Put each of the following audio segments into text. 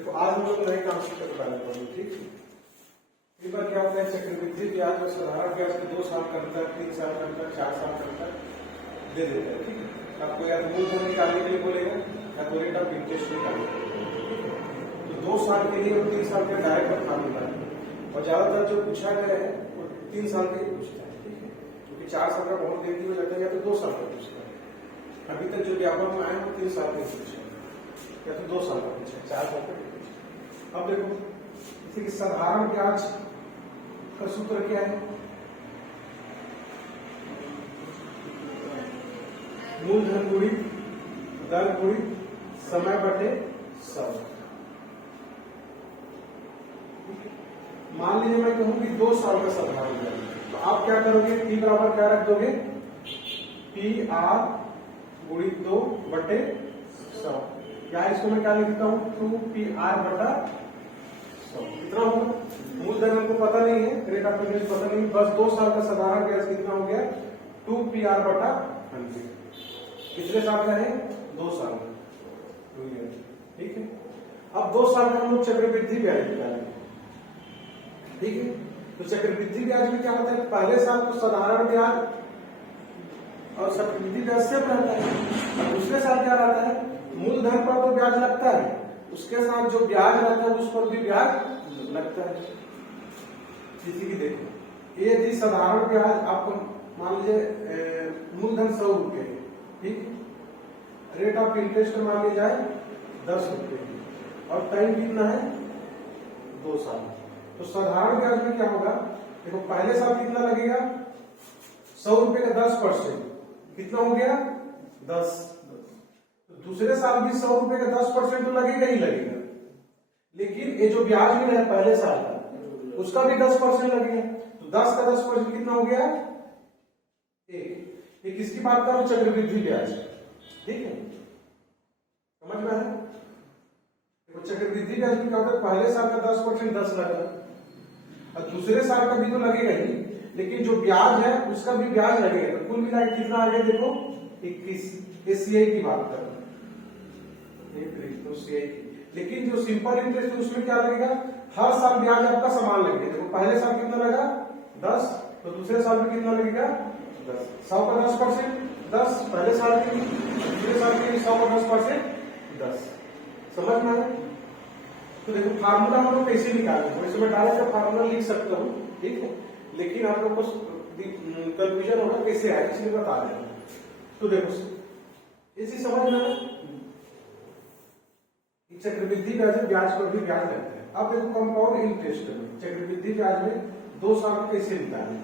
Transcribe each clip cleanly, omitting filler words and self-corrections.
देखो आज हम लोग नए कॉन्सेप्ट के बारे में पढ़ेंगे, ठीक है। कई बार क्या होता है चक्रवृद्धि ब्याज और साधारण ब्याज के 2 साल का अंतर, 3 साल का अंतर, 4 साल का अंतर दे देता है, ठीक है। आपको या तो मूलधन निकालने के लिए बोलेगा या तो रेट ऑफ इंटरेस्ट निकालने के लिए। तो 2 साल के लिए और 3 साल के डायरेक्ट फार्मूला है और ज्यादातर जो पूछा गया है वो 3 साल के ही पूछता है, ठीक है। क्योंकि 4 साल का बहुत देरी हो जाता है या तो 2 साल का पूछता है। अभी तक जो व्यापक में आए वो 3 साल के पूछे या तो 2 साल का पूछे, 4 साल का पूछे। अब देखो जैसे कि साधारण ब्याज का सूत्र क्या है, मूलधन गुणित दर गुणित समय बटे 100। मान लीजिए मैं कहूं कि 2 साल का साधारण ब्याज, तो आप क्या करोगे, P बराबर क्या रख दोगे, PR गुणित 2 बटे 100, या इसको मैं क्या लिखता हूं 2PR बटा 100। कितना होगा, मूलधन हमको पता नहीं है, रेट ऑफ इंटरेस्ट पता नहीं, बस 2 साल का साधारण ब्याज कितना हो गया 2PR बटा 100। कितने साल का है, 2 साल का, 2 ईयर, ठीक है। अब 2 साल का हम लोग चक्रवृद्धि ब्याज निकालेंगे, ठीक है। तो चक्रवृद्धि ब्याज में क्या होता है, पहले साल तो साधारण ब्याज और चक्रवृद्धि ब्याज सेम रहता है, और दूसरे साल क्या रहता है, मूलधन पर तो ब्याज लगता है, उसके साथ जो ब्याज रहता है उस पर भी ब्याज लगता है। जैसे कि देखो ये थी साधारण ब्याज, आपको मान लीजिए मूलधन 100 रुपये, ठीक है। रेट ऑफ इंटरेस्ट मान ली जाए 10 रुपये और टाइम कितना है 2 साल। तो साधारण ब्याज में क्या होगा, देखो पहले साल कितना लगेगा 100 रुपये का 10%, कितना हो गया 10। तो दूसरे साल भी 100 रुपये का 10% तो लगेगा ही लगेगा, लेकिन ये जो ब्याज मिला है पहले साल का उसका भी 10% लगेगा। तो 10 का 10% कितना हो गया 1। ये किसकी बात कर रहा हूं, चक्रवृद्धि ब्याज, ठीक है, समझ में है। देखो चक्रवृद्धि ब्याज में क्या होता है, पहले साल का 10% 10 लगा और दूसरे साल का भी तो लगेगा ही, लेकिन जो ब्याज है उसका भी ब्याज लगेगा। तो कुल मिला के कितना आ गया देखो 21। सीआई की बात कर रहे हैं, तो सीआई की। लेकिन जो सिंपल इंटरेस्ट है उसमें क्या लगेगा, हर साल ब्याज आपका समान लगेगा। देखो पहले साल कितना लगा 10, तो दूसरे साल में कितना लगेगा 10। 100 का 10%, 10 पहले साल के लिए, दूसरे साल के लिए 100 का 10%, 10। समझ में आया। तो देखो फार्मूला हम लोग कैसे निकालेंगे, वैसे मैं डायरेक्ट फार्मूला लिख सकता हूँ, ठीक है, लेकिन आप लोग को कंफ्यूजन होगा कैसे आए, इसलिए बता दें। तो देखो इसी समझ में चक्रवृद्धि ब्याज ब्याज पर भी ब्याज लगता है। अब देखो कंपाउंड इंटरेस्ट में चक्रवृद्धि ब्याज में 2 साल का कैसे निकालें।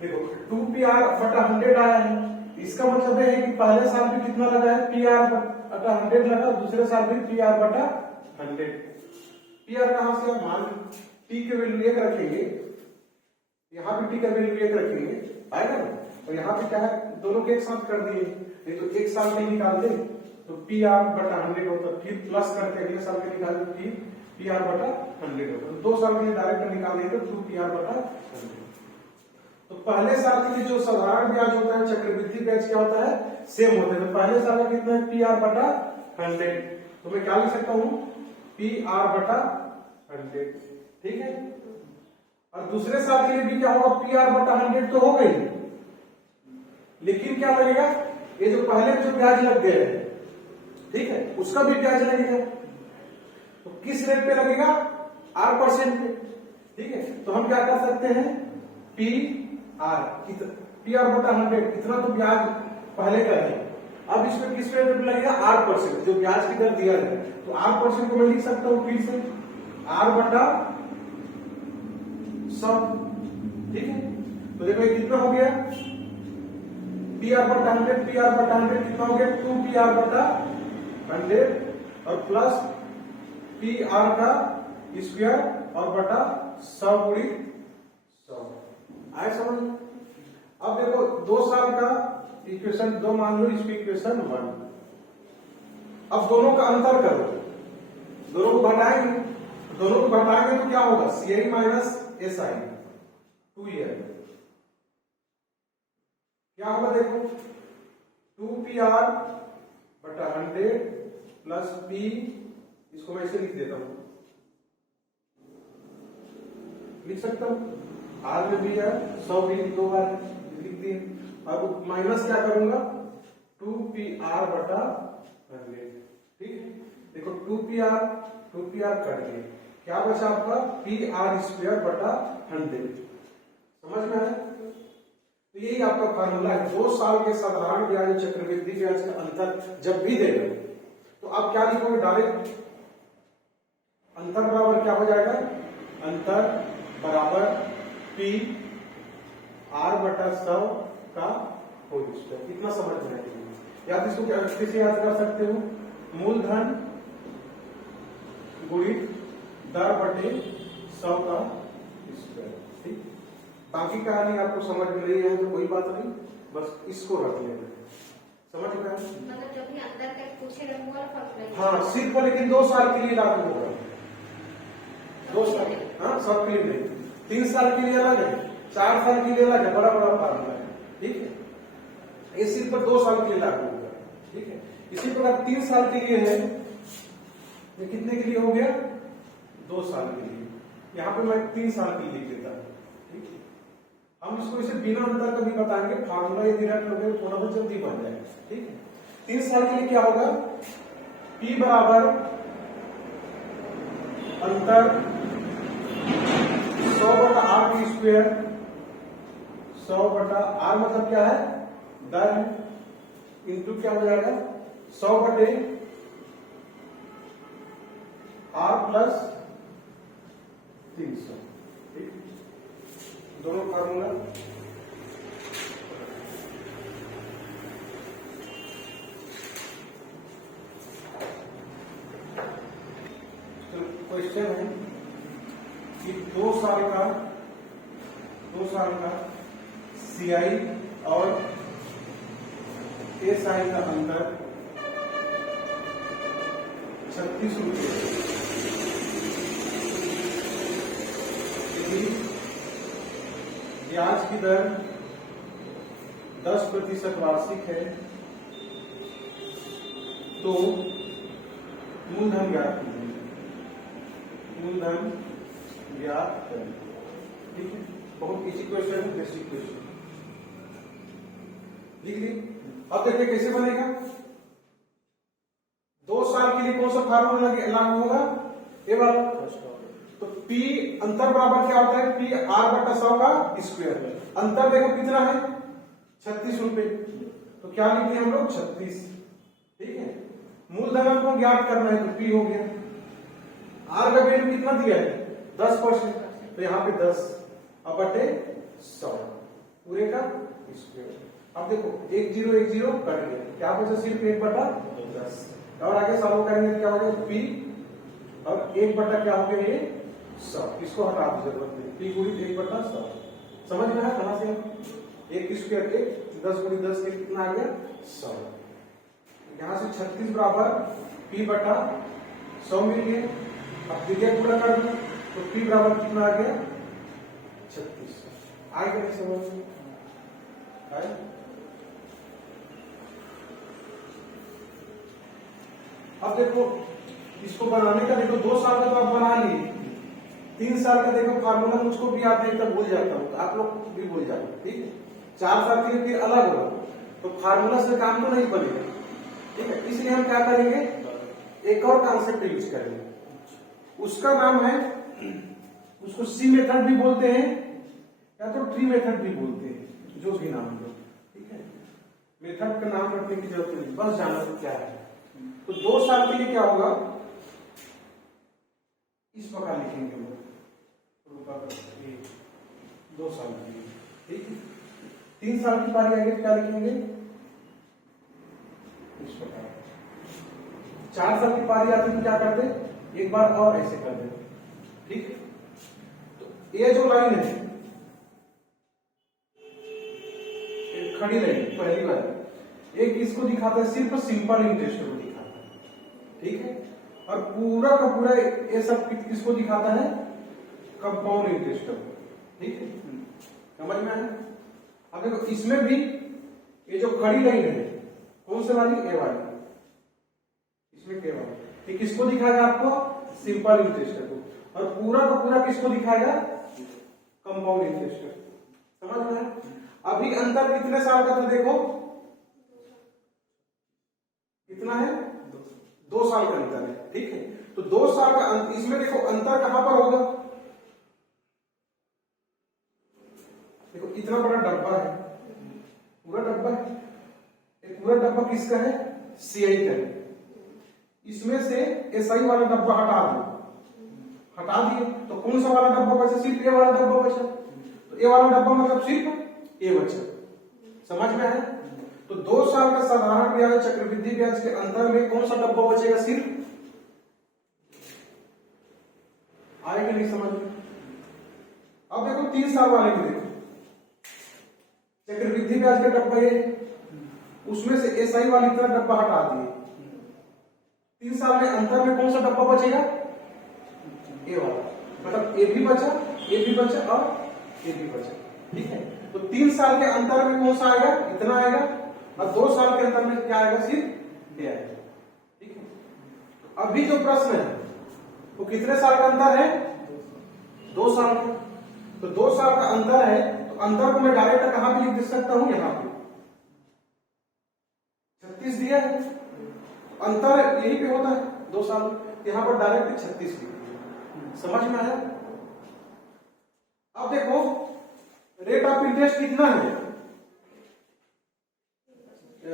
देखो 2PR बटा 100 आया है, इसका मतलब है कि पहले साल भी कितना लगा है PR बटा 100 लगा, दूसरे साल भी PR बटा 100। PR कहां से, आप मान T के वैल्यू 1 रखेंगे, यहाँ भी T का वैल्यू 1 रखेंगे, आएगा ना। और यहाँ पे क्या है, दोनों के एक साथ कर दिए, नहीं तो एक साल के निकाल दे तो PR बटा 100 होता, फिर प्लस करके अगले साल के निकाल दे फिर PR बटा 100 होता। तो 2 साल के लिए डायरेक्ट निकाल दिए तो 2PR बटा 100। तो पहले साल के लिए जो साधारण ब्याज होता है, चक्रवृद्धि ब्याज क्या होता है, सेम होता है। तो पहले साल का कितना है PR बटा 100, तो मैं क्या लिख सकता हूं PR बटा 100, ठीक है। और दूसरे साल के लिए भी क्या होगा, PR बटा 100 तो हो गई, लेकिन क्या लगेगा, ये जो पहले जो ब्याज लग गए, ठीक है, उसका भी ब्याज लगेगा। तो किस रेट पे लगेगा, R% पे, ठीक है। तो हम क्या कर सकते हैं, PR बटा 100 इतना तो ब्याज पहले का है, अब इसमें किस रेट पे लगेगा R%, जो ब्याज की दर दिया है। तो R% को मैं लिख सकता हूं फिर से R बटा 100, ठीक है। तो देखो ये कितना हो गया, PR बटा 100, PR बटा 100 कितना हो गया 2PR बटा 100 और प्लस PR का स्क्वायर और बटा 100 गुणित 100। आए समझ। अब देखो 2 साल का इक्वेशन 2 मान लो, इसकी इक्वेशन 1। अब दोनों का अंतर करो, दोनों को घटाएंगे, दोनों को घटाएंगे तो क्या होगा, CI माइनस SI 2 ईयर क्या होगा, देखो 2PR बटा 100 प्लस P इसको मैं ऐसे लिख देता हूं, लिख सकता हूं, आर में भी है 100 भी 2 बार लिख दिए। अब माइनस क्या करूंगा, 2pr बटा 100। ठीक है, देखो 2pr कट गए, क्या बचा आपका pr² बटा 100। समझ में आया? तो यही आपका फार्मूला है। 2 साल के साधारण ब्याज चक्रवृद्धि ब्याज का अंतर जब भी देगा तो आप क्या लिखोगे, डायरेक्ट अंतर बराबर क्या हो जाएगा, अंतर बराबर pr बटा 100 का होल स्क्वायर। इतना समझ में आएगा। या इसको कैसे याद कर सकते हो, मूलधन गुणित दर बटे 100 का स्क्वायर। ठीक, बाकी कहानी आपको समझ में नहीं है तो कोई बात नहीं, बस इसको रख लेना। समझ में आया? मतलब जब भी अंदर तक पूछेगा वो वाला फॉर्मूला। हाँ, सिर्फ लेकिन 2 साल के लिए लागू होगा। 2 साल, हाँ, सब के लिए नहीं। 3 साल के लिए अलग है, 4 साल के लिए अलग है, बड़ा बड़ा फार्मूला है। ठीक है, ये सिर्फ 2 साल के लिए लागू होगा। ठीक है, इसी प्रकार 3 साल के लिए है, ये कितने के लिए हो गया, 2 साल के लिए। यहाँ पे मैं 3 साल के लिए देता हूँ। ठीक है, हम इसको इसे बिना अंतर कभी बताएंगे, फार्मूला ये डायरेक्ट हो गया, थोड़ा बहुत जल्दी बन जाएगा। ठीक है, 3 साल के लिए क्या होगा, P बराबर अंतर 100 बटा r² 100 बटा r मतलब क्या है, दर, इंटू क्या हो जाएगा 100 बटे r प्लस 300। ठीक, दोनों फार्मूला। क्वेश्चन है कि 2 साल का CI और SI का अंतर 36 रुपये, यदि ब्याज की दर 10% वार्षिक है तो मूलधन ज्ञात कीजिए, मूलधन ज्ञात करें। ठीक है, बहुत इजी क्वेश्चन है, बेसिक क्वेश्चन लिख ली। अब देखिए कैसे बनेगा, 2 साल के लिए कौन सा फार्मूला लागू होगा, ये वाला। तो P अंतर बराबर क्या होता है, pr बटा 100 का स्क्वायर। अंतर देखो कितना है, 36 रुपए, तो क्या लिखते हैं हम लोग 36। ठीक है, मूलधन हमको ज्ञात करना है तो P हो गया, R का वैल्यू कितना दिया है 10%, तो यहाँ पे 10 अब बटे 100 पूरे का स्क्वायर। अब देखो 1 0 1 0 कट गया, क्या बचा सिर्फ 1 बटा 10। और आगे सॉल्व करेंगे क्या हो गया, P और 1 बटा क्या हो गया ये 100, इसको हटा दो, जरूरत नहीं, P गुणित 1 बटा 100। समझ में आया कहां से, 1 स्क्वायर 1, 10 गुणित 10 के कितना आ गया 100। यहां से 36 बराबर P बटा 100 मिल गया। अब द्वितीय पूरा कर दो तो P बराबर कितना आ गया 36। आएगा नहीं समझ में आए? अब देखो इसको बनाने का, देखो 2 साल का तो आप बना लिए, 3 साल का देखो फार्मूला मुझको भी आप नहीं तब भूल जाता हूँ, आप लोग भी भूल जाओ। ठीक है, 4 साल के लिए फिर अलग होगा तो फार्मूला से काम तो नहीं बनेगा। ठीक है, इसलिए हम क्या करेंगे, एक और कॉन्सेप्ट यूज करेंगे, उसका नाम है, उसको सी मेथड भी बोलते हैं या तो ट्री मेथड भी बोलते हैं, जो भी नाम दो। ठीक है, मेथड का नाम रखने की जरूरत नहीं, बस जाना तो क्या है। तो 2 साल के लिए क्या होगा, इस प्रकार लिखेंगे हम 2 साल के लिए। ठीक है, 3 साल की पारी आगे क्या लिखेंगे इस प्रकार। 4 साल की पारी आती तो क्या करते, एक बार और ऐसे कर देते। ठीक है, तो ये जो लाइन है खड़ी लाइन पहली वाली, एक इसको दिखाता है सिर्फ सिंपल इंटरेस्ट को दिखाता है। ठीक है, और पूरा का पूरा ये सब किसको दिखाता है, कंपाउंड इंटरेस्ट को। ठीक है, समझ में आया? अब देखो इसमें भी ये जो खड़ी लाइन है कौन सी वाली, ए वाली, इसमें केवल ये किसको दिखाएगा आपको, सिंपल इंटरेस्ट को, और पूरा का पूरा किसको दिखाएगा, कंपाउंड इंटरेस्ट। समझ में है? अभी अंतर कितने साल का, तो देखो कितना है, 2 साल का अंतर है। ठीक है, तो 2 साल का इसमें देखो अंतर कहां पर होगा, देखो इतना बड़ा डब्बा है, पूरा डब्बा है, पूरा डब्बा किसका है, सीआई का है। इसमें से एसआई वाला डब्बा हटा दिए तो कौन सा वाला डब्बा बचा, सिर्फ ए वाला डब्बा बचा। तो ए वाला डब्बा मतलब सिर्फ ए बचा। समझ में है? तो 2 साल का साधारण ब्याज चक्रवृद्धि ब्याज के अंतर में कौन सा डब्बा बचेगा, सिर्फ आएगा नहीं समझ में। अब देखो 3 साल वाले में, देखो चक्रवृद्धि ब्याज का डब्बा ये, उसमें से एसआई वाली तरह डब्बा हटा दिए। 3 साल में अंतर में कौन सा डब्बा बचेगा, ए वाला, मतलब ए भी बचा और ए भी बचा। ठीक है, तो 3 साल के अंतर में कौन सा आएगा, इतना आएगा, और 2 साल के अंतर में क्या आएगा, सिर्फ ए आएगा। ठीक है, अभी जो प्रश्न है वो कितने साल का अंतर है, 2 साल का। तो 2 साल का अंतर है, तो अंतर को मैं डायरेक्ट कहां पे लिख सकता हूं, यहां पे 36 दिया है, अंतर यही पे होता है 2 साल, यहां पर डायरेक्ट 36 लिख दिया। समझ में आया? अब देखो रेट ऑफ इंटरेस्ट कितना है,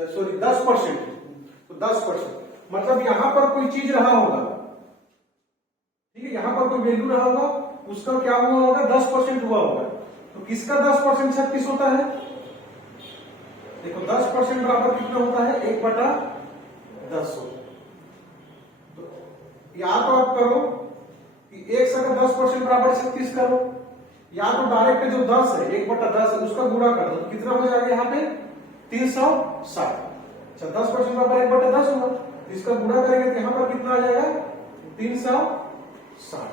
सॉरी 10%, तो 10% मतलब यहां पर कोई चीज रहा होगा। ठीक है, यहां पर कोई वैल्यू रहा होगा, उसका क्या हुआ होगा, 10% हुआ होगा। तो किसका 10% 36 होता है, देखो 10% बराबर कितना होता है, 1/10 होता है। तो या तो आप करो कि 100 का 10% बराबर 36 करो, या तो डायरेक्ट जो 10 है 1/10 है उसका गुणा कर दो, तो कितना हो जाएगा यहाँ पे 360। अच्छा 10% बराबर 1/10 होगा, इसका गुणा करेंगे तो यहाँ पर कितना आ जाएगा 360।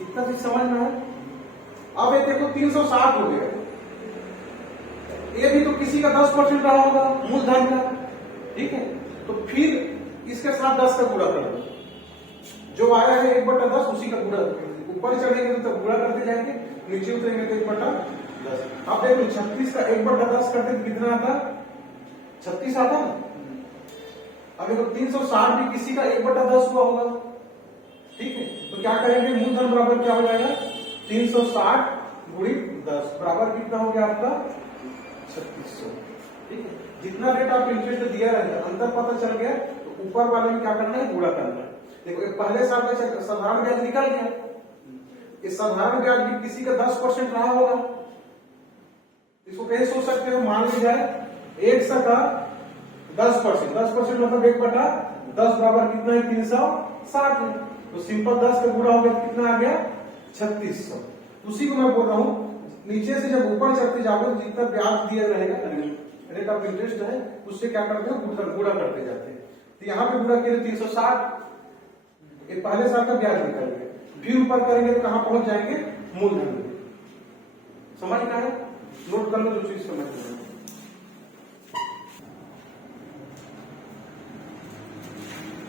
इतना चीज समझ में है? अब ये देखो 360 हो गया, ये भी तो किसी का 10% रहा होगा मूलधन का। ठीक है, तो फिर इसके साथ 10 का गुणा कर दो, जो आया है 1/10 उसी का गुणा, ऊपर चढ़ेंगे तो गुणा करते जाएंगे, नीचे उतरेंगे तो 1/10। अब देखो 36 का 1/10 करते तो कितना आता, 36 आता ना। अब देखो 360 भी किसी का 1/10 हुआ होगा। ठीक है, तो क्या करेंगे, मूलधन बराबर क्या हो जाएगा, 360 गुणित 10 बराबर कितना हो गया आपका 3600। ठीक है, जितना रेट ऑफ इंटरेस्ट दिया रहेगा, अंतर पता चल गया, तो ऊपर वाले में क्या करना है, गुणा करना है। देखो एक पहले साल का साधारण ब्याज निकल गया, इस साधारण ब्याज भी किसी का 10% रहा होगा। इसको कैसे सोच सकते हो, मान लिया जाए 100 का 10%, 10% मतलब 1/10 बराबर कितना है, 360 है। तो सिंपल 10 का गुणा हो गया, कितना आ गया 3600। उसी को मैं बोल रहा हूं, नीचे से जब ऊपर चढ़ते जाओगे तो जितना ब्याज दिया रहेगा, रेट ऑफ इंटरेस्ट है, उससे क्या करते हो, गुणा करते जाते हैं। तो यहाँ पे गुणा किया 360, एक पहले साल का ब्याज निकल गया, फिर ऊपर करेंगे तो कहां पहुंच जाएंगे, मूलधन में। समझ में आया? नोट कर लो जो चीज समझ में आए।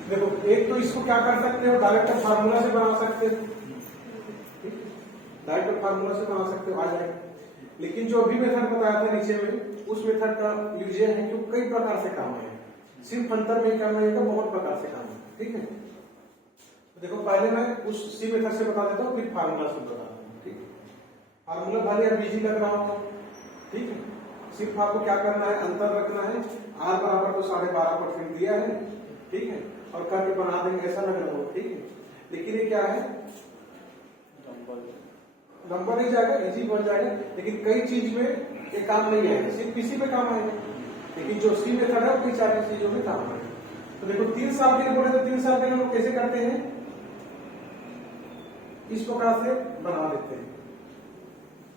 देखो एक तो इसको क्या कर सकते हो, डायरेक्ट फार्मूला से बना सकते हो, डायरेक्ट फार्मूला से बना सकते हो, आ जाएगा। लेकिन जो अभी मेथड बताया था नीचे में, उस मेथड का यूज है कि कई प्रकार से काम है, सिर्फ अंतर में काम नहीं, बहुत प्रकार से काम है। ठीक है, तो देखो पहले मैं उस सी मेथड से बता देता हूँ, फिर फार्मूला से बताता हूँ। ठीक है, फार्मूला भाई अब बिजी लग रहा होगा। ठीक है, सिर्फ आपको क्या करना है, अंतर रखना है, आर बराबर को 12.5% दिया है। ठीक है, और करके बना देंगे, ऐसा लग रहा हो। ठीक है, लेकिन ये क्या है, नंबर नहीं जाएगा, इजी बन जाएगा, लेकिन कई चीज में ये काम नहीं आएगा, सिर्फ इसी पे काम आएगा। लेकिन जो सी मेथड है कई सारी चीजों में काम आएगा। तो देखो 3 साल के लिए बोले तो 3 साल के लिए लोग कैसे करते हैं, इस प्रकार से बना देते हैं।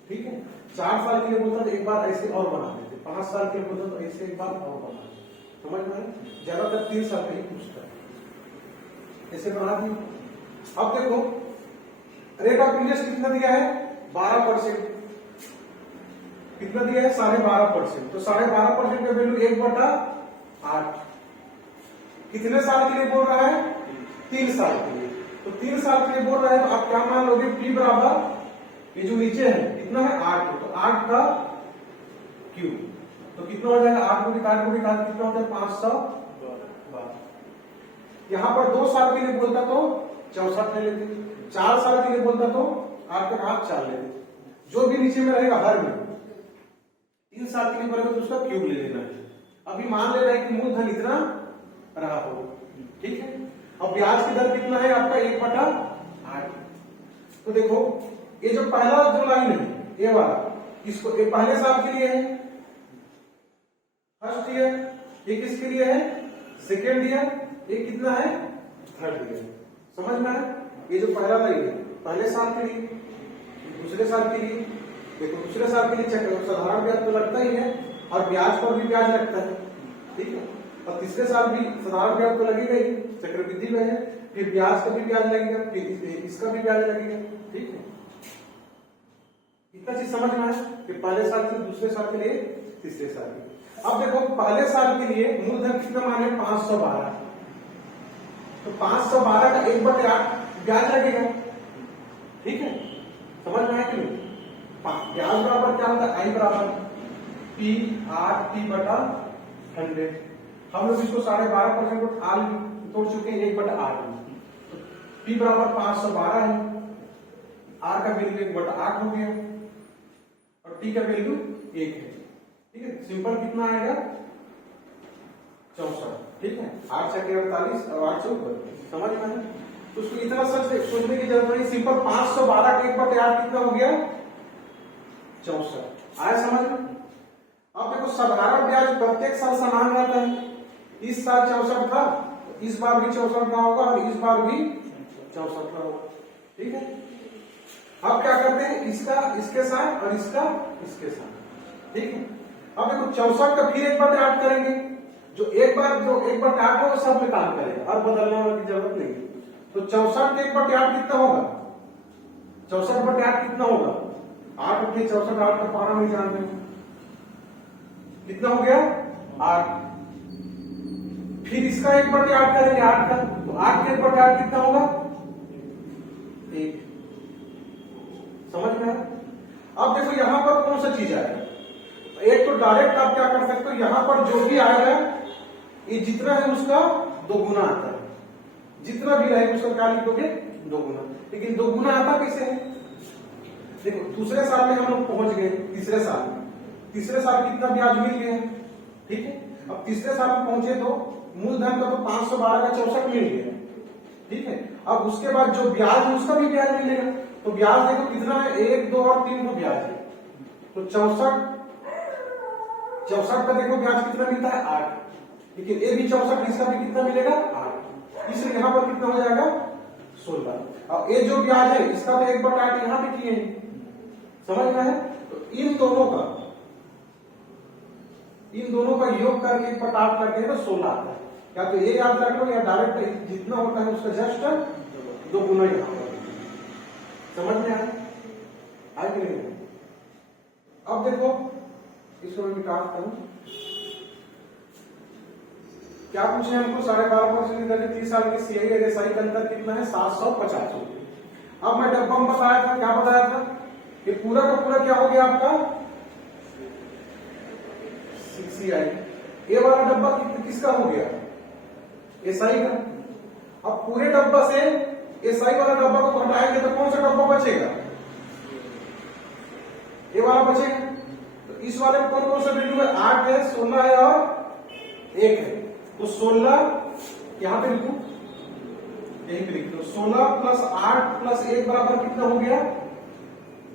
ठीक है, 4 साल के लिए बोलता तो एक बार ऐसे और बना देते, 5 साल के लिए बोलता तो ऐसे एक बार और बना देते। समझ में? ज्यादातर 3 साल का ही पूछता है, ऐसे बना दी। अब देखो रेट ऑफ इंटरेस्ट कितना दिया है, 12%। कितना दिया है, 12.5%। तो 12.5% का वैल्यू 1/8। कितने साल के लिए बोल रहा है? 3 साल के लिए। तो 3 साल के लिए बोल रहा है तो आप क्या मान लोगे? P बराबर ये जो नीचे है कितना है? 8। तो 8 का क्यूब तो कितना हो जाएगा? 8 को भी काट कितना हो जाएगा? 512। यहां पर 2 साल के लिए बोलता तो 64 ले लेते, 4 साल के लिए बोलता तो 8 का 8 4 लेते, जो भी नीचे में रहेगा हर में। 3 साल के लिए बोलेगा तो उसका क्यूब ले लेना है। अभी मान लेना है कि मूलधन इतना रहा हो, ठीक है। अब ब्याज की दर कितना है आपका? 1/8। तो देखो ये जो पहला जो लाइन है ये वाला, इसको ये पहले साल के लिए है, फर्स्ट ईयर। ये किसके लिए है? Second year. ये कितना है? Third year. समझ में आया? ये जो पहला लाइन है पहले साल के लिए, दूसरे साल के लिए। देखो दूसरे साल के लिए साधारण ब्याज तो लगता ही है और ब्याज पर भी ब्याज लगता है, ठीक है। और तीसरे साल भी साधारण ब्याज तो लगेगा ही, चक्रवृद्धि में है, फिर ब्याज का भी ब्याज लगेगा, फिर इसका भी ब्याज लगेगा, ठीक है। इतना चीज समझ में आया कि पहले साल से दूसरे साल के लिए, तीसरे साल के लिए। अब देखो पहले साल के लिए मूलधन कितना माने? 512। तो 512 का 1/8 ब्याज लगेगा, ठीक है। समझ में आया कि नहीं? ब्याज बराबर क्या होता है? I बराबर P/T/100। हम लोग इसको 12.5% को आल तोड़ चुके हैं 1/8 में। तो P बराबर 512 है, R का वैल्यू 1/8 हो गया और T का वैल्यू 1 है, ठीक है। सिंपल कितना आएगा? 64, ठीक है। 8 × 48 और 8 × 42। समझ में आया? तो उसको इतना सोचने की जरूरत नहीं, सिंपल 512 का 1/8 कितना हो गया? 64। आया समझ में? अब देखो साधारण ब्याज प्रत्येक साल समान रहता है। इस साल 64 था, तो इस बार भी 64 का होगा और इस बार भी 64 का होगा, ठीक है। अब क्या करते हैं? इसका इसके साथ और इसका इसके साथ, ठीक है। अब देखो 64 का फिर 1/8 करेंगे, जो एक बार 1/8 होगा सब में काम करेगा और बदलने की जरूरत नहीं है। तो 64 के 1/8 कितना होगा? 64/8 कितना होगा? 8 × 64, 8 का पारा नहीं जानते हैं, कितना हो गया? 8। फिर इसका 1/8 करेंगे 8 का, तो 8 के 1/8 कितना होगा? 1। समझ में आया? अब देखो यहां पर कौन सा चीज आएगा? एक तो डायरेक्ट आप क्या कर सकते हो, यहां पर जो भी आएगा ये जितना है उसका 2 गुना आता है, जितना भी रहेगा उसका क्या लिखोगे? 2 गुना। लेकिन 2 गुना आता कैसे है? देखो दूसरे साल में हम लोग पहुंच गए, तीसरे साल कितना ब्याज मिल गया, ठीक है। अब तीसरे साल में पहुंचे तो मूलधन का तो 512 का 64 मिल गया, ठीक है। अब उसके बाद जो ब्याज है उसका भी ब्याज मिलेगा। तो ब्याज देखो कितना है? 1, 2 और 3 को ब्याज है। तो 64 का देखो ब्याज कितना मिलता है? 8। लेकिन ये भी 64, इसका भी कितना मिलेगा? 8। इसलिए यहां पर कितना हो जाएगा? 16। और ये जो ब्याज है इसका तो 1/8 यहां पे किए हैं, समझ में है? तो इन दोनों का योग करके 1/8 करके तो 16 आता है। या तो ये याद रख लो या डायरेक्ट जितना होता है उसका जस्ट 2 गुना ही होता है। समझ में आया? आए कि नहीं? अब देखो इसको मैं निकालता हूं, क्या पूछे हमको? 12.5% करके 30 साल की सीआई और एसआई का अंतर कितना है? 750 रुपए। अब मैं डब्बा में बताया था, क्या बताया था? ये पूरा का पूरा क्या हो गया आपका? सीआई। ये वाला डब्बा किसका हो गया? एसआई का। अब पूरे डब्बा से एसआई वाला डब्बा को घटाएंगे तो कौन सा डब्बा बचेगा? ये वाला बचेगा। तो इस वाले में कौन कौन सा वैल्यू है? 8 है, 16 है और 1 है। तो 16 यहां पे लिखो, यहीं पे लिख दो। 16 + 8 + 1 बराबर कितना हो गया?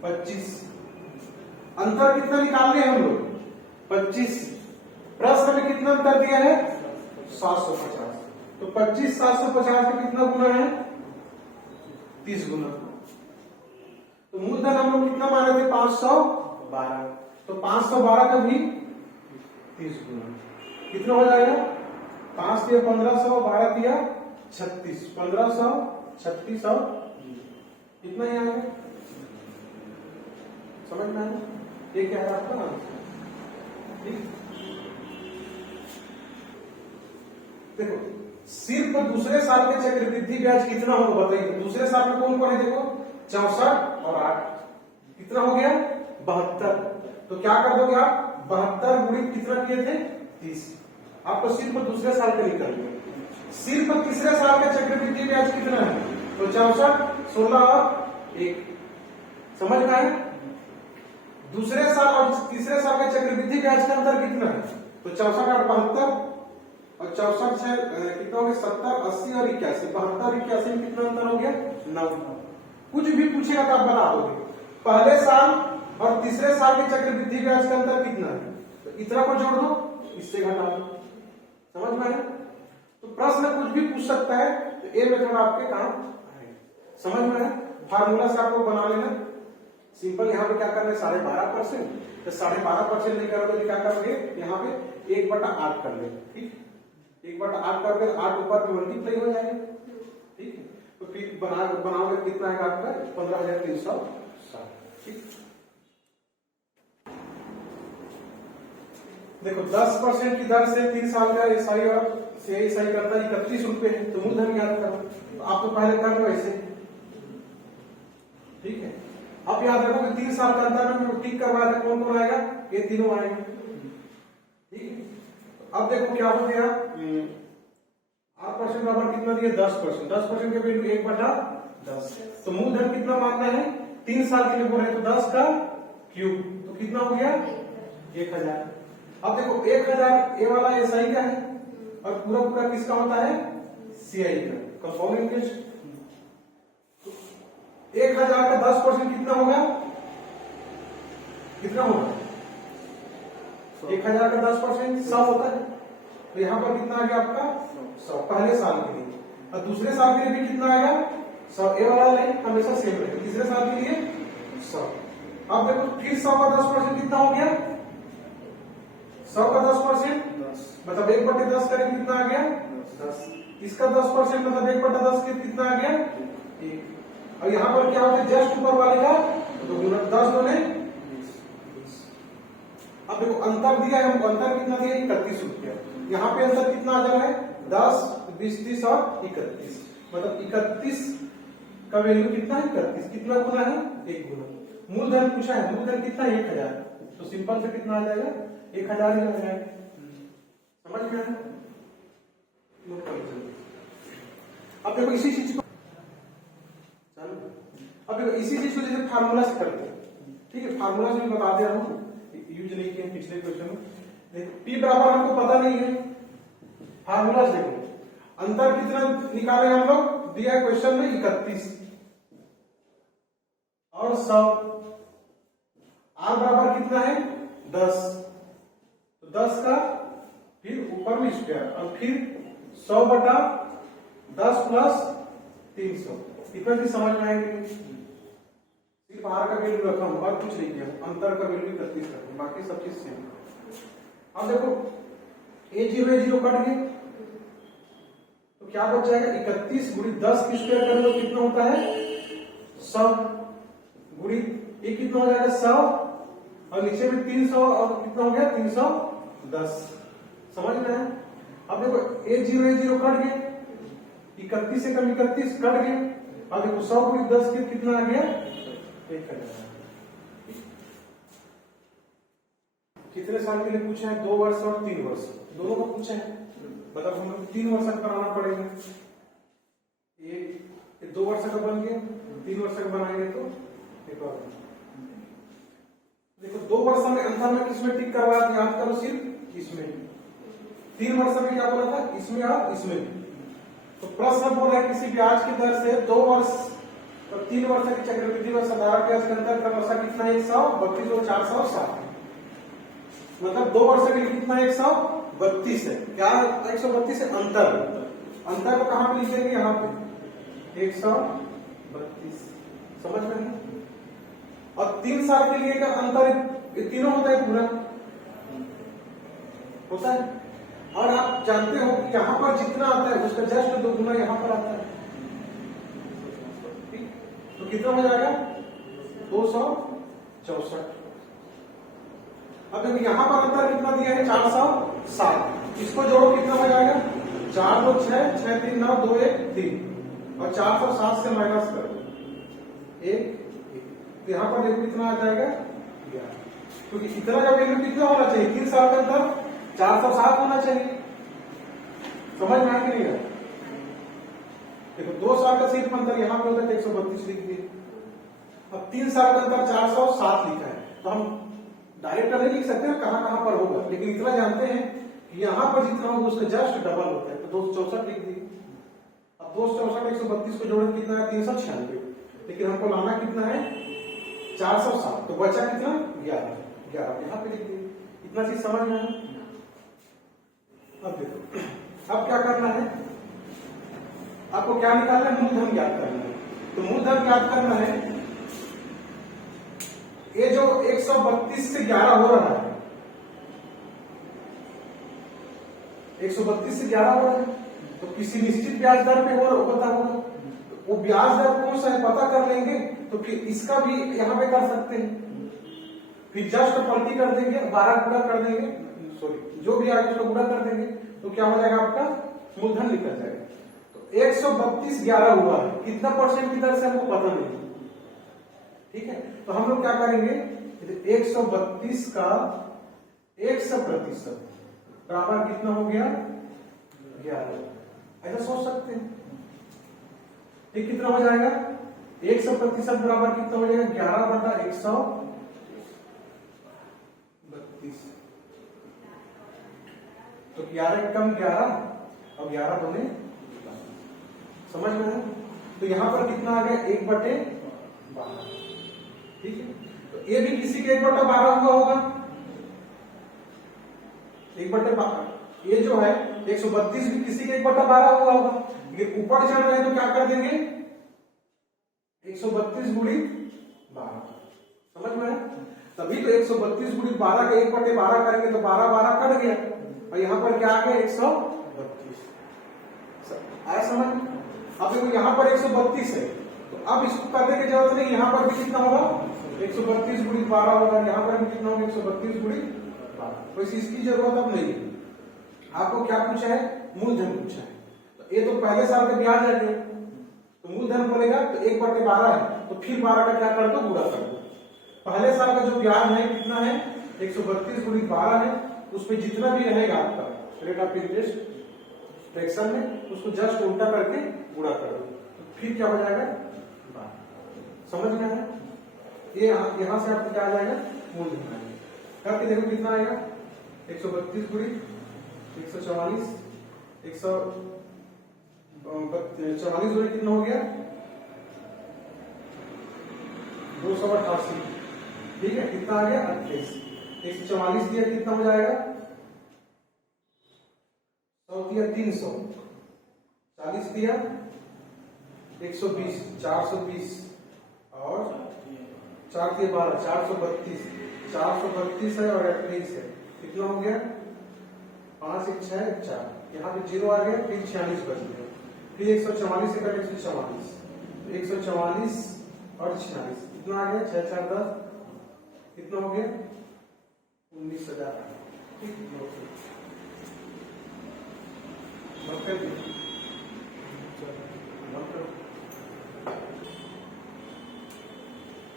25। अंतर कितना निकाल लिया हम लोग? 25। प्रश्न में कितना अंतर दिया है? 750। तो 25 750 का कितना गुना है? 30 गुना। तो मूलधन हम लोग कितना माने थे? 512। तो 512 का भी 30 गुना। कितना हो जाएगा? 5 दिया 1500, 12 दिया 36, 1500, 36 और कितना ही आएगा? समझ में आया? ये क्या है आपका आंसर? ठीक। देखो सिर्फ दूसरे साल के चक्रवृद्धि ब्याज कितना होगा बताइए। दूसरे साल में कौन कौन है देखो, 64 और 8 कितना हो गया 72। तो क्या कर दोगे आप 72 गुणित कितना किए थे 30। आपको सिर्फ दूसरे साल के निकल, सिर्फ तीसरे साल के चक्रवृद्धि ब्याज कितना है तो 64, 16 और 1 समझ में आए। दूसरे साल और तीसरे साल के चक्रवृद्धि ब्याज का अंतर कितना है तो 64 और 72 और 64 से कितना हो गया 70, 80 और 81। 72 81 में कितना अंतर हो गया 9। कुछ भी पूछेगा तो आप बता दोगे। पहले साल और तीसरे साल के चक्रवृद्धि ब्याज का अंतर कितना है तो इतना को जोड़ दो, इससे घटा दो। समझ में आया। तो प्रश्न कुछ भी पूछ सकता है तो ये मेथड आपके काम आएगा। समझ में आया। फार्मूला से आपको बना लेना सिंपल। यहाँ पे क्या करना है 12.5%, तो 12.5% नहीं करोगे क्या करोगे यहाँ पे 1/8 कर ले। ठीक 1/8 करके 8 ऊपर में मल्टीप्लाई हो जाएगा। ठीक है तो फिर बनाओगे कितना है आपका 15,360। ठीक देखो 10% की दर से 3 साल का एसआई और एसआई करता है 31 रुपए है। तो मूलधन याद करो तो आपको पहले कर लो ऐसे। ठीक है अब याद रखो कि 3 साल का अंतर में टिक करवाया था कौन कौन आएगा ये तीनों आएंगे। ठीक है अब देखो क्या हो गया 8% बराबर कितना दिया 10%। 10% का वैल्यू 1/10। तो मूलधन कितना मानना है 3 साल के लिए बोल रहे तो 10 का क्यूब तो कितना हो गया 1000। अब देखो 1000 ए वाला एसआई का है और पूरा पूरा किसका होता है सीआई का कंपाउंड इंटरेस्ट। 1000 का 10% कितना होगा कितना होगा 1000 का 10% 100 होता है। तो यहां पर कितना आ गया आपका 100 पहले साल के लिए। और दूसरे साल के लिए भी कितना आएगा 100। ए वाला लाइन हमेशा सेम रहेगा। तीसरे साल के लिए 100। अब देखो फिर 100 का 10% कितना हो गया 100 का 10% मतलब 1/10 करें कितना आ गया 10। इसका 10% मतलब 1/10 के कितना आ गया 1। और यहाँ पर क्या होता है जस्ट ऊपर वाले का तो 10 गुने 20। अब देखो अंतर दिया है हमको। अंतर कितना दिया 31 रुपया। यहाँ पे अंतर कितना आ जा रहा है 10, 20, 30 और 31। मतलब 31 का वैल्यू कितना है 31। कितना गुना है 1 गुना। मूलधन पूछा है मूलधन कितना है 1000। तो सिंपल से कितना आ जाएगा 1000 ही आ जाएगा। समझ में आया। अब देखो इसी चीज को अब देखो इसी चीज को जैसे फार्मूला से करते हैं। ठीक है फार्मूला से मैं बता दे रहा हूँ यूज नहीं किया पिछले क्वेश्चन में। देखो पी बराबर हमको पता नहीं है फार्मूला से देखो अंतर कितना निकाले हम लोग दिया है क्वेश्चन में 31 और 100। आर बराबर कितना है 10। तो 10 का फिर ऊपर में स्क्वायर और फिर 100/10 प्लस 300। इतना भी समझ में आएंगे। सिर्फ आर का वैल्यू रखा हूं और कुछ नहीं किया। अंतर का वैल्यू 31 रखा बाकी सब चीज सेम। अब देखो A0 कट गए तो क्या बच जाएगा 31 गुणित 10 की स्क्वायर करें तो कितना होता है 100 गुणित ये कितना हो जाएगा 100 और नीचे में 300 और कितना हो गया 310। समझ में आया। अब देखो A0 कट गए 31 से कम 31 कट गए। अब देखो 100 गुणित 10 के कितना आ गया 1000। कितने साल के लिए पूछा है 2 वर्ष और 3 वर्ष दोनों को पूछा है। मतलब हम लोग 3 वर्ष का बनाना पड़ेगा। ये 2 वर्ष का बन गया 3 वर्ष का बनाएंगे तो एक और देखो 2 वर्ष में अंतर में किसमें टिक करवाया था याद करो सिर्फ इसमें। 3 वर्ष में क्या बोला था इसमें और इसमें। तो प्रश्न बोल रहा है किसी ब्याज की दर से 2 वर्ष और 3 वर्ष की चक्रवृद्धि व साधारण ब्याज के अंतर क्रमशः कितना 100, 32 और 460। मतलब 2 वर्ष के लिए कितना 132 है। क्या 132 है अंतर। अंतर को कहां पे लिखेंगे यहाँ पे 132। समझ में नहीं। और 3 साल के लिए का अंतर तीनों होता है पूरा होता है। और आप जानते हो कि यहाँ पर जितना आता है उसका जस्ट 2 गुना यहाँ पर आता है। ठीक तो कितना हो जाएगा 264। अब देखो यहाँ पर अंतर कितना दिया है 460। इसको जोड़ो कितना हो जाएगा 4 2 6, 6 3 9, 2 1 3 और 407 से माइनस करो 1 तो यहाँ पर देखो कितना आ जाएगा 11, क्योंकि इतना का वैल्यू कितना होना चाहिए 3 साल के अंदर 407 होना चाहिए। समझ में आया कि नहीं? देखो 2 साल का सिर्फ अंतर यहाँ पे होता है 132 लिख दिए, अब 3 साल के अंदर 407 लिखा है तो हम डायरेक्ट नहीं लिख सकते कहां कहां पर होगा, लेकिन इतना जानते हैं कि यहाँ पर जितना होगा उसका जस्ट डबल होता है तो 264 लिख दिए। अब 264 132 को जोड़े कितना है 396, लेकिन हमको लाना कितना है 407 तो बचा कितना 11 यहाँ पे लिख दिए। इतना चीज समझ में है? अब देखो अब क्या करना है, आपको क्या निकालना है मूलधन ज्ञात करना है। तो मूलधन ज्ञात करना है, ये जो 132 से 11 हो रहा है 132 से 11 हो रहा है तो किसी निश्चित ब्याज दर पे हो पता होगा, तो वो ब्याज दर कौन सा है पता कर लेंगे तो फिर इसका भी यहाँ पे कर सकते हैं, फिर जस्ट पलटी कर देंगे 12 गुणा कर देंगे, सॉरी जो भी आगे उसको गुणा कर देंगे तो क्या हो जाएगा आपका मूलधन निकल जाएगा। तो 132 11 हुआ है, कितना परसेंट की दर से हमको पता नहीं, ठीक है? तो हम लोग क्या करेंगे 132 का 100% बराबर कितना हो गया 11, ऐसा सोच सकते हैं। ये कितना हो जाएगा 100% बराबर कितना हो जाएगा 11/132, तो 11 कम 11 और 11 दोने, समझ में है? तो यहां पर कितना आ गया 1/12, ठीक है? तो ये भी किसी के 1/12 हुआ होगा, 1/12 ये जो है 132 भी किसी के 1/12 हुआ होगा, लेकिन ऊपर चढ़ रहे हैं तो क्या कर देंगे 132 गुणित 12, समझ में है? तभी तो 132 गुणित 12 का 1/12 करेंगे तो 12 12 कट गया और यहाँ पर क्या आ गया 132, आया समझ? अब देखो यहाँ पर 132 है तो अब इसको करने की जरूरत नहीं, यहाँ पर भी कितना होगा 132 गुणित 12 होगा, यहाँ पर भी कितना होगा 132 गुणित 12, तो इसकी जरूरत अब नहीं है। आपको क्या पूछा है मूलधन पूछा है, तो ये तो पहले साल का ब्याज है तो मूलधन बोलेगा तो 1/12 है तो फिर 12 का क्या कर दो गुणा कर दो। पहले साल का जो ब्याज है कितना है 132 गुणित 12 है, उसमें जितना भी रहेगा आपका रेट ऑफ इंटरेस्ट फ्रैक्शन में उसको जस्ट उल्टा करके गुणा कर दो, तो फिर क्या हो जाएगा 12, समझ में है? ये यहां से आपको क्या आ जाएगा मूलधन आएगा, करके देखो कितना आएगा 132 गुणित 144 144 गुणित कितना हो गया 288, ठीक है? कितना आ गया 28, 144 दिया कितना हो जाएगा 100 दिया 300, 40 दिया 120, 420 और 4 दिया 12, 432, 432 है और 28 है, कितना हो गया 5 1 6 1 4, यहाँ पे 0 आ गया, फिर 46 बच गया, फिर 144 से कट 144, 144 और 46 कितना आ गया 6 4 10, कितना हो गया 19,000, ठीक?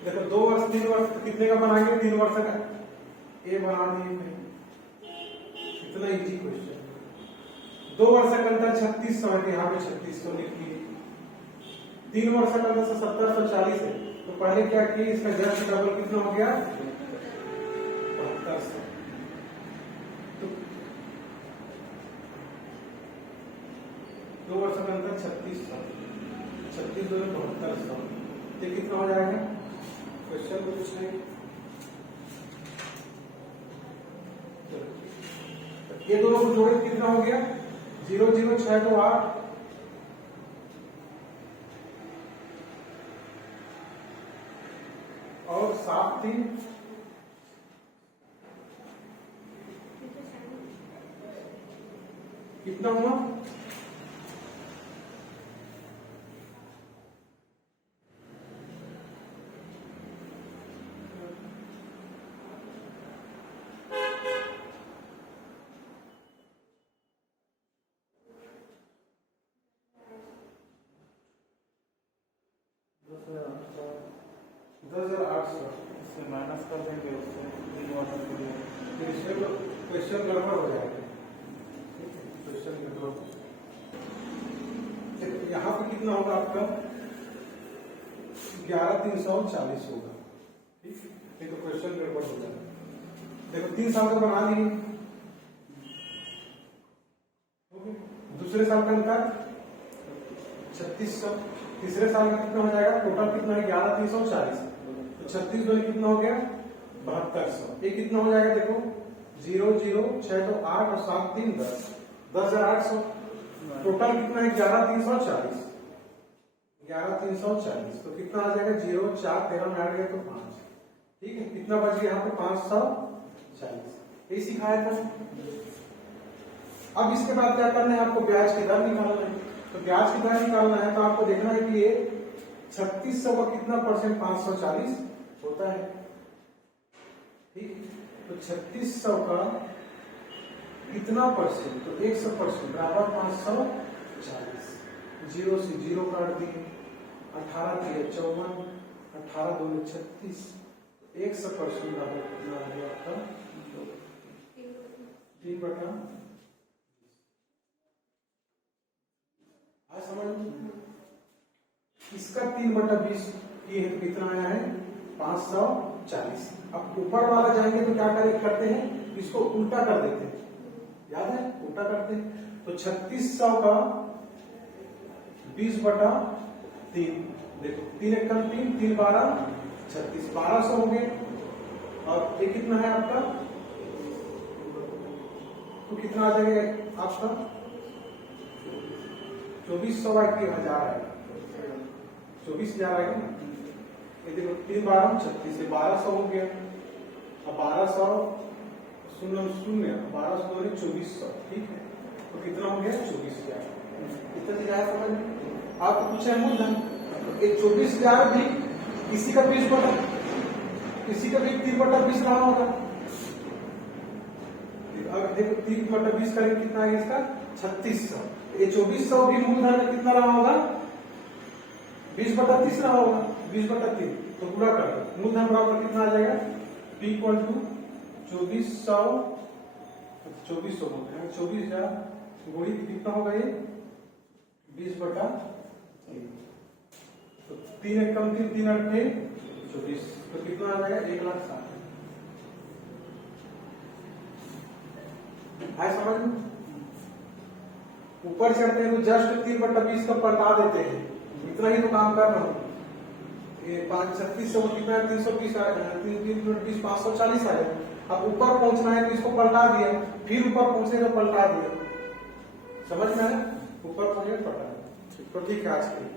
देखो 2 वर्ष 3 वर्ष कितने का बनाएंगे 3 वर्ष का ये बना दिए, इतना इजी क्वेश्चन। 2 वर्ष का अंतर 3600 है, यहाँ पे 3600 लिखिए, 3 वर्ष का अंतर 1740 है, तो पहले क्या किए इसका जस्ट डबल कितना हो गया 7200, तो 2 वर्ष का अंतर 3600, 36 2 7200, ये कितना हो जाएगा क्वेश्चन को कुछ नहीं, ये दोनों को जोड़े कितना हो गया 0 0 6 2 8 और 7 3 कितना हुआ 10,800। इससे माइनस कर देंगे, उससे तीन वाटर के लिए फिर इसमें क्वेश्चन गड़बड़ हो जाएगा। क्वेश्चन गड़बड़ देखो यहाँ पे कितना होगा आपका 11,340 होगा। ठीक है, नहीं तो क्वेश्चन गड़बड़ हो जाएगा। देखो 3 साल का बना लिए, दूसरे साल का अंतर 3600, तीसरे साल का कितना हो जाएगा, टोटल कितना है 11,340, तो 36 में कितना हो गया 7200। ये कितना हो जाएगा देखो 0 0 6 तो 8 और 7 3 10, 10,800। टोटल कितना है 11,340, 11,340 तो कितना आ जाएगा 0 4 13 में ऐड गया तो 5। ठीक है, कितना बच गया यहाँ पे 540। ये सिखाया था। अब इसके बाद क्या करना है, आपको ब्याज की दर निकालना है। तो ब्याज की दर निकालना है तो आपको देखना है कि ये 3600 का कितना परसेंट 540 होता है। ठीक, तो 3600 का कितना परसेंट, तो 100% बराबर 540। 0 से 0 काट दिए, 18 दिए 54, 18 2 36, 100% बराबर कितना आ गया आपका 3/। समझ, इसका 3/20 ये है तो कितना आया है 540। अब ऊपर वाला जाएंगे तो क्या करते हैं, इसको उल्टा कर देते हैं, याद है उल्टा करते हैं। तो 3600 का 20/3, देखो 3 1 3 3 12 36, 1200 हो गए। और ये कितना है आपका, तो कितना आ जाएगा आपका 2400/1000 है, 24,000 आएगा ना। ये देखो 3 12 36 से 1200 हो गया। अब 1200 0 0 1200 2 2400। ठीक है, तो कितना हो गया 24,000। कितना दिया है समझ में। आपको पूछा है मूलधन, ये 24,000 भी किसी का 20/, किसी का भी 3/20 रहा होगा। अब देखो 3/20 करेंगे कितना आएगा इसका 3600। ये 2400 भी मूलधन में कितना रहा होगा 20/30 रहा होगा, 20/3। तो पूरा कर दो, मूलधन बराबर कितना आ जाएगा P = 2400, 2400 बोलते हैं 24,000 गुणित कितना होगा ये 20/3। तो 3 1 3 3 8 24, तो कितना आ जाएगा 1,60,000। है समझ में। ऊपर चढ़ते हैं तो जस्ट 3/20 का पलटा देते हैं, इतना ही तो काम कर रहा हूँ। ये 3600 कितना 320 3 540 आया। अब ऊपर पहुंचना है तो इसको पलटा दिया, फिर ऊपर पहुंचे तो पलटा दिया। समझ में आया, ऊपर पहुंचे पलटा। तो ठीक है आज के लिए।